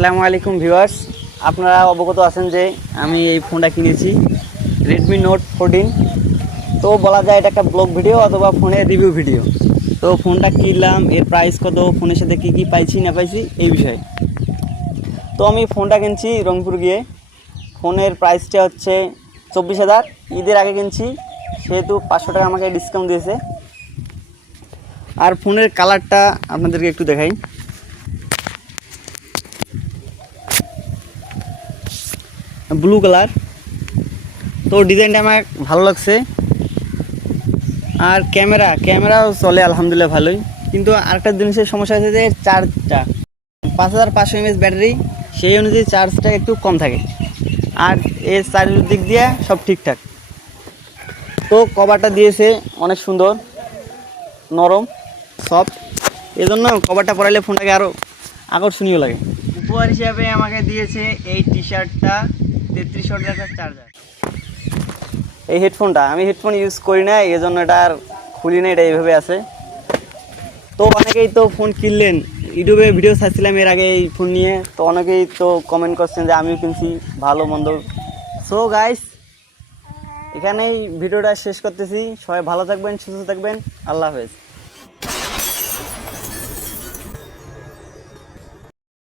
আসসালামু আলাইকুম ভিউয়ার্স। আপনারা অবগত আছেন যে আমি এই ফোনটা কিনেছি রেডমি নোট ফোরটিন তো বলা যায় এটা একটা ব্লগ ভিডিও অথবা ফোনের রিভিউ ভিডিও তো ফোনটা কিনলাম, এর প্রাইস কত, ফোনের সাথে কী কী পাইছি, না পাইছি, এই বিষয়ে। তো আমি ফোনটা কিনছি রংপুর গিয়ে। ফোনের প্রাইসটা হচ্ছে চব্বিশ হাজার। ঈদের আগে কিনছি, সেহেতু পাঁচশো টাকা আমাকে ডিসকাউন্ট দিয়েছে। আর ফোনের কালারটা আপনাদেরকে একটু দেখাই। ব্লু কালার তো ডিজাইনটা আমার ভালো লাগছে। আর ক্যামেরা ক্যামেরাও চলে আলহামদুলিল্লাহ ভালোই। কিন্তু আরেকটা জিনিসের সমস্যা আছে যে চার্জটা পাঁচ হাজার পাঁচশো এমএস ব্যাটারি সেই অনুযায়ী চার্জটা একটু কম থাকে। আর এর চার্জের দিক দিয়ে সব ঠিকঠাক। তো কভারটা দিয়েছে, অনেক সুন্দর, নরম সফট এজন্য কভারটা পরাইলে ফোনটাকে আরও আকর্ষণীয় লাগে। উপহার হিসাবে আমাকে দিয়েছে এই টি শার্টটা চার্জার এই হেডফোনটা আমি হেডফোন ইউজ করি না এই জন্য এটা আর খুলি না এটা এইভাবে আছে। তো অনেকেই তো ফোন কিনলেন, ইউটিউবে ভিডিও ছাড়ছিলাম এর আগে এই ফোন নিয়ে, তো অনেকেই তো কমেন্ট করছেন যে আমিও কিনছি, ভালো, মন্দ। সো গাইস এখানেই ভিডিওটা শেষ করতেছি। সবাই ভালো থাকবেন, সুস্থ থাকবেন। আল্লাহ হাফেজ।